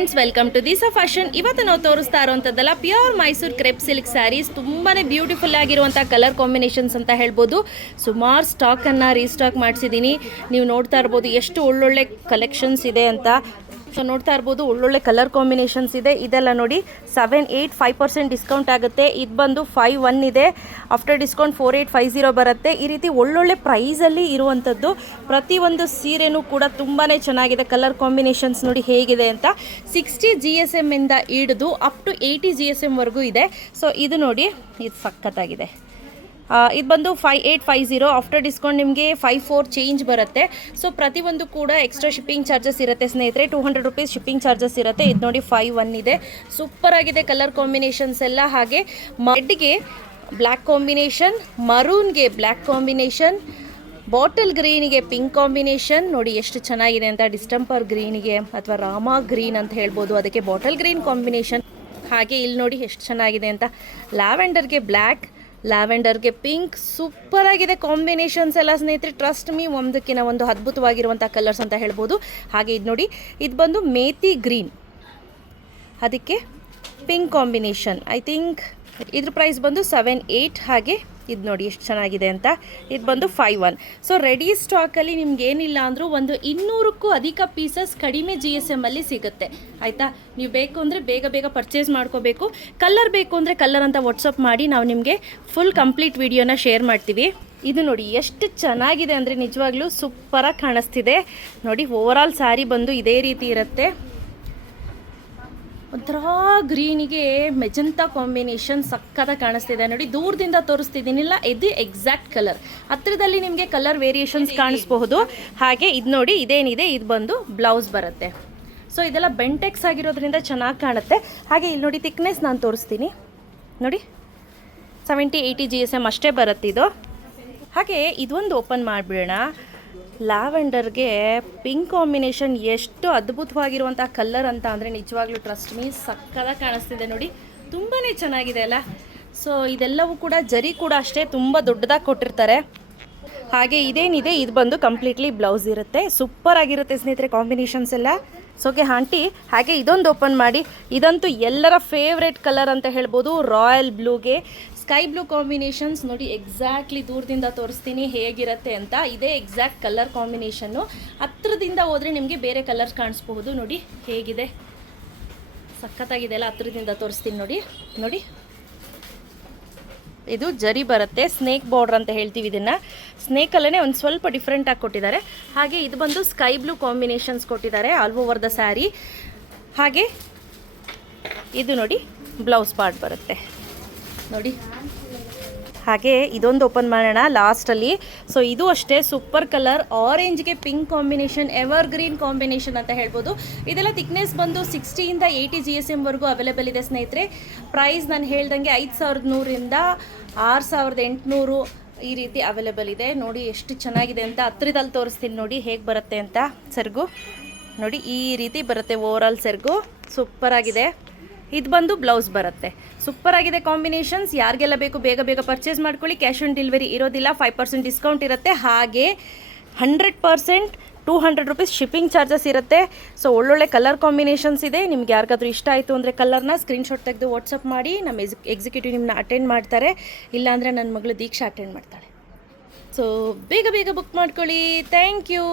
Friends welcome to this fashion ಇವತ್ತು ನಾವು ತೋರಿಸ್ತಾ ಇರುವಂಥದ್ದಲ್ಲ pure Mysuru crepe silk saris ತುಂಬಾ ಬ್ಯೂಟಿಫುಲ್ ಆಗಿರುವಂಥ ಕಲರ್ ಕಾಂಬಿನೇಷನ್ಸ್ ಅಂತ ಹೇಳ್ಬೋದು. ಸುಮಾರು ಸ್ಟಾಕನ್ನು ರೀಸ್ಟಾಕ್ ಮಾಡಿಸಿದ್ದೀನಿ. ನೀವು ನೋಡ್ತಾ ಇರ್ಬೋದು ಎಷ್ಟು ಒಳ್ಳೊಳ್ಳೆ ಕಲೆಕ್ಷನ್ಸ್ ಇದೆ ಅಂತ. ಸೊ ನೋಡ್ತಾ ಇರ್ಬೋದು, ಒಳ್ಳೊಳ್ಳೆ ಕಲರ್ ಕಾಂಬಿನೇಷನ್ಸ್ ಇದೆ. ಇದೆಲ್ಲ ನೋಡಿ seven eight five percent discount ಆಗುತ್ತೆ. ಇದು ಬಂದು ಫೈವ್ ಒನ್ ಇದೆ. After discount four eight five zero ಬರುತ್ತೆ. ಈ ರೀತಿ ಒಳ್ಳೊಳ್ಳೆ ಪ್ರೈಸಲ್ಲಿ ಇರುವಂಥದ್ದು ಪ್ರತಿಯೊಂದು ಸೀರೆನೂ ಕೂಡ ತುಂಬಾ ಚೆನ್ನಾಗಿದೆ. ಕಲರ್ ಕಾಂಬಿನೇಷನ್ಸ್ ನೋಡಿ ಹೇಗಿದೆ ಅಂತ. ಸಿಕ್ಸ್ಟಿ ಜಿ ಎಸ್ ಎಮ್ಮಿಂದ ಹಿಡಿದು up to eighty G S ಎಮ್ವರೆಗೂ ಇದೆ. ಸೊ ಇದು ನೋಡಿ, ಇದು ಸಖತ್ತಾಗಿದೆ. ಇದು ಬಂದು five eight five zero after discount ನಿಮಗೆ ಫೈವ್ ಫೋರ್ ಚೇಂಜ್ ಬರುತ್ತೆ. ಸೊ ಪ್ರತಿಯೊಂದು ಕೂಡ ಎಕ್ಸ್ಟ್ರಾ ಶಿಪ್ಪಿಂಗ್ ಚಾರ್ಜಸ್ ಇರುತ್ತೆ ಸ್ನೇಹಿತರೆ. Two hundred rupees shipping charges ಇರುತ್ತೆ. ಇದು ನೋಡಿ ಫೈವ್ ಒನ್ ಇದೆ. ಸೂಪರ್ ಆಗಿದೆ ಕಲರ್ ಕಾಂಬಿನೇಷನ್ಸ್ ಎಲ್ಲ. ಹಾಗೆ ಮಡ್ಗೆ ಬ್ಲ್ಯಾಕ್ ಕಾಂಬಿನೇಷನ್ ಮರೂನ್ಗೆ ಬ್ಲ್ಯಾಕ್ ಕಾಂಬಿನೇಷನ್ ಬಾಟಲ್ ಗ್ರೀನಿಗೆ ಪಿಂಕ್ ಕಾಂಬಿನೇಷನ್ ನೋಡಿ ಎಷ್ಟು ಚೆನ್ನಾಗಿದೆ ಅಂತ. ಡಿಸ್ಟಂಪರ್ ಗ್ರೀನಿಗೆ ಅಥವಾ ರಾಮ ಗ್ರೀನ್ ಅಂತ ಹೇಳ್ಬೋದು. ಅದಕ್ಕೆ ಬಾಟಲ್ ಗ್ರೀನ್ ಕಾಂಬಿನೇಷನ್ ಹಾಗೆ ಇಲ್ಲಿ ನೋಡಿ ಎಷ್ಟು ಚೆನ್ನಾಗಿದೆ ಅಂತ. ಲ್ಯಾವೆಂಡರ್ಗೆ ಬ್ಲ್ಯಾಕ್ ಲ್ಯಾವೆಂಡರ್ಗೆ ಪಿಂಕ್, ಸೂಪರ್ ಆಗಿದೆ ಕಾಂಬಿನೇಷನ್ಸ್ ಎಲ್ಲ ಸ್ನೇಹಿತರೆ. ಟ್ರಸ್ಟ್ ಮೀ ಒಂದಕ್ಕಿಂತ ಒಂದು ಅದ್ಭುತವಾಗಿರುವಂಥ ಕಲರ್ಸ್ ಅಂತ ಹೇಳ್ಬೋದು. ಹಾಗೆ ಇದು ನೋಡಿ, ಇದು ಬಂದು ಮೇತಿ ಗ್ರೀನ್. ಅದಕ್ಕೆ ಪಿಂಕ್ ಕಾಂಬಿನೇಷನ್. ಐ ಥಿಂಕ್ ಇದ್ರ ಪ್ರೈಸ್ ಬಂದು ಸೆವೆನ್ ಏಯ್ಟ್ ಹಾಗೆ ಇದು ನೋಡಿ ಎಷ್ಟು ಚೆನ್ನಾಗಿದೆ ಅಂತ. ಇದು ಬಂದು ಫೈವ್ ಒನ್ ಸೊ ರೆಡಿ ಸ್ಟಾಕಲ್ಲಿ ನಿಮ್ಗೆ ಏನಿಲ್ಲ ಅಂದರೂ ಒಂದು ಇನ್ನೂರಕ್ಕೂ ಅಧಿಕ ಪೀಸಸ್ ಕಡಿಮೆ ಜಿ ಎಸ್ ಎಮ್ಮಲ್ಲಿ ಸಿಗುತ್ತೆ. ಆಯಿತಾ? ನೀವು ಬೇಕು ಅಂದರೆ ಬೇಗ ಬೇಗ ಪರ್ಚೇಸ್ ಮಾಡ್ಕೋಬೇಕು. ಕಲ್ಲರ್ ಬೇಕು ಅಂದರೆ ಕಲ್ಲರ್ ಅಂತ ವಾಟ್ಸಪ್ ಮಾಡಿ ನಾವು ನಿಮಗೆ ಫುಲ್ ಕಂಪ್ಲೀಟ್ ವಿಡಿಯೋನ ಶೇರ್ ಮಾಡ್ತೀವಿ. ಇದು ನೋಡಿ ಎಷ್ಟು ಚೆನ್ನಾಗಿದೆ ಅಂದರೆ ನಿಜವಾಗ್ಲೂ ಸೂಪರಾಗಿ ಕಾಣಿಸ್ತಿದೆ. ನೋಡಿ ಓವರಾಲ್ ಸ್ಯಾರಿ ಬಂದು ಇದೇ ರೀತಿ ಇರುತ್ತೆ. ಒಂಥರ ಗ್ರೀನಿಗೆ ಮೆಜಂತ ಕಾಂಬಿನೇಷನ್ ಸಕ್ಕತ್ತಾಗಿ ಕಾಣಿಸ್ತಿದೆ. ನೋಡಿ, ದೂರದಿಂದ ತೋರಿಸ್ತಿದ್ದೀನಿಲ್ಲ ಇದು ಎಕ್ಸಾಕ್ಟ್ ಕಲರ್ ಹತ್ತಿರದಲ್ಲಿ ನಿಮಗೆ ಕಲರ್ ವೇರಿಯೇಷನ್ಸ್ ಕಾಣಿಸ್ಬಹುದು. ಹಾಗೆ ಇದು ನೋಡಿ, ಇದೇನಿದೆ, ಇದು ಬಂದು ಬ್ಲೌಸ್ ಬರುತ್ತೆ. ಸೊ ಇದೆಲ್ಲ ಬೆಂಟೆಕ್ಸ್ ಆಗಿರೋದ್ರಿಂದ ಚೆನ್ನಾಗಿ ಕಾಣುತ್ತೆ. ಹಾಗೆ ಇಲ್ಲಿ ನೋಡಿ ತಿಕ್ನೆಸ್ ನಾನು ತೋರಿಸ್ತೀನಿ. ನೋಡಿ seventy eighty G S M ಅಷ್ಟೇ ಬರುತ್ತೆ ಇದು. ಹಾಗೆ ಇದೊಂದು ಓಪನ್ ಮಾಡಿಬಿಡೋಣ. ಲ್ಯಾವೆಂಡರ್ಗೆ ಪಿಂಕ್ ಕಾಂಬಿನೇಷನ್ ಎಷ್ಟು ಅದ್ಭುತವಾಗಿರುವಂಥ ಕಲ್ಲರ್ ಅಂತ ಅಂದರೆ ನಿಜವಾಗ್ಲೂ ಟ್ರಸ್ಟ್ ಮೀ ಸಕ್ಕದಾಗ ಕಾಣಿಸ್ತಿದೆ ನೋಡಿ. ತುಂಬಾ ಚೆನ್ನಾಗಿದೆ ಅಲ್ಲ? ಸೊ ಇದೆಲ್ಲವೂ ಕೂಡ ಜರಿ ಕೂಡ ಅಷ್ಟೇ, ತುಂಬ ದೊಡ್ಡದಾಗಿ ಕೊಟ್ಟಿರ್ತಾರೆ. ಹಾಗೆ ಇದೇನಿದೆ? ಇದು ಬಂದು ಕಂಪ್ಲೀಟ್ಲಿ ಬ್ಲೌಸ್ ಇರುತ್ತೆ. ಸೂಪರ್ ಆಗಿರುತ್ತೆ ಸ್ನೇಹಿತರೆ ಕಾಂಬಿನೇಷನ್ಸ್ ಎಲ್ಲ. ಸೋಕೆ ಆಂಟಿ, ಹಾಗೆ ಇದೊಂದು ಓಪನ್ ಮಾಡಿ. ಇದಂತೂ ಎಲ್ಲರ ಫೇವ್ರೆಟ್ ಕಲರ್ ಅಂತ ಹೇಳ್ಬೋದು ರಾಯಲ್ ಬ್ಲೂಗೆ ಸ್ಕೈ ಬ್ಲೂ ಕಾಂಬಿನೇಷನ್ಸ್ ನೋಡಿ ಎಕ್ಸಾಕ್ಟ್ಲಿ ದೂರದಿಂದ ತೋರಿಸ್ತೀನಿ ಹೇಗಿರುತ್ತೆ ಅಂತ. ಇದೇ ಎಕ್ಸಾಕ್ಟ್ ಕಲರ್ ಕಾಂಬಿನೇಷನ್ನು. ಹತ್ರದಿಂದ ಹೋದರೆ ನಿಮಗೆ ಬೇರೆ ಕಲರ್ಸ್ ಕಾಣಿಸ್ಬಹುದು. ನೋಡಿ ಹೇಗಿದೆ. ಸಖತ್ತಾಗಿದೆ ಅಲ್ಲ ಹತ್ರದಿಂದ ತೋರಿಸ್ತೀನಿ ನೋಡಿ. ನೋಡಿ. ಇದು ಜರಿ ಬರುತ್ತೆ, ಸ್ನೇಕ್ ಬಾರ್ಡರ್ ಅಂತ ಹೇಳ್ತೀವಿ ಇದನ್ನು. ಸ್ನೇಕಲ್ಲೇ ಒಂದು ಸ್ವಲ್ಪ ಡಿಫ್ರೆಂಟಾಗಿ ಕೊಟ್ಟಿದ್ದಾರೆ. ಹಾಗೆ ಇದು ಬಂದು ಸ್ಕೈ ಬ್ಲೂ ಕಾಂಬಿನೇಷನ್ಸ್ ಕೊಟ್ಟಿದ್ದಾರೆ, ಆಲ್ ಓವರ್ ದ ಸ್ಯಾರಿ. ಹಾಗೆ ಇದು ನೋಡಿ, ಬ್ಲೌಸ್ ಪಾರ್ಟ್ ಬರುತ್ತೆ. ನೋಡಿ. ಹಾಗೆ ಇದೊಂದು ಓಪನ್ ಮಾಡೋಣ ಲಾಸ್ಟಲ್ಲಿ ಸೊ ಇದು ಅಷ್ಟೇ ಸೂಪರ್ ಕಲರ್ ಆರೆಂಜ್ಗೆ pink combination evergreen combination ಅಂತ ಹೇಳ್ಬೋದು. ಇದೆಲ್ಲ ಥಿಕ್ನೆಸ್ ಬಂದು ಸಿಕ್ಸ್ಟಿಯಿಂದ ಏಯ್ಟಿ ಜಿ ಎಸ್ ಎಮ್ವರೆಗೂ ಅವೈಲೇಬಲ್ ಇದೆ ಸ್ನೇಹಿತರೆ. ಪ್ರೈಸ್ ನಾನು ಹೇಳ್ದಂಗೆ ಐದು ಸಾವಿರದ ನೂರಿಂದ ಆರು ಸಾವಿರದ ಎಂಟುನೂರು ಈ ರೀತಿ ಅವೈಲೇಬಲ್ ಇದೆ. ನೋಡಿ ಎಷ್ಟು ಚೆನ್ನಾಗಿದೆ ಅಂತ ಹತ್ತಿರದಲ್ಲಿ ತೋರಿಸ್ತೀನಿ ನೋಡಿ ಹೇಗೆ ಬರುತ್ತೆ ಅಂತ. ಸೆರ್ಗು, ನೋಡಿ ಈ ರೀತಿ ಬರುತ್ತೆ ಓವರಾಲ್ ಸೆರ್ಗು. ಸೂಪರ್ ಆಗಿದೆ. ಇದು ಬಂದು ಬ್ಲೌಸ್ ಬರುತ್ತೆ. ಸೂಪರ್ ಆಗಿದೆ ಕಾಂಬಿನೇಷನ್ಸ್ ಯಾರಿಗೆಲ್ಲ ಬೇಕು ಬೇಗ ಬೇಗ ಪರ್ಚೇಸ್ ಮಾಡ್ಕೊಳ್ಳಿ. ಕ್ಯಾಶ್ ಆನ್ ಡೆಲಿವರಿ ಇರೋದಿಲ್ಲ. ಫೈವ್ ಪರ್ಸೆಂಟ್ ಡಿಸ್ಕೌಂಟ್ ಇರುತ್ತೆ. ಹಾಗೆ hundred percent two hundred rupees shipping charges ಇರುತ್ತೆ. ಸೊ ಒಳ್ಳೊಳ್ಳೆ ಕಲರ್ ಕಾಂಬಿನೇಷನ್ಸ್ ಇದೆ. ನಿಮ್ಗೆ ಯಾರಿಗಾದ್ರೂ ಇಷ್ಟ ಆಯಿತು ಅಂದರೆ ಕಲರ್ನ ಸ್ಕ್ರೀನ್ಶಾಟ್ ತೆಗೆದು ವಾಟ್ಸಪ್ ಮಾಡಿ. ನಮ್ಮ ಎಕ್ಸ್ ಎಕ್ಸಿಕ್ಯೂಟಿವ್ ನಿಮ್ಮನ್ನ ಅಟೆಂಡ್ ಮಾಡ್ತಾರೆ. ಇಲ್ಲಾಂದರೆ ನನ್ನ ಮಗಳು ದೀಕ್ಷಾ ಅಟೆಂಡ್ ಮಾಡ್ತಾಳೆ. ಸೊ ಬೇಗ ಬೇಗ ಬುಕ್ ಮಾಡ್ಕೊಳ್ಳಿ. Thank you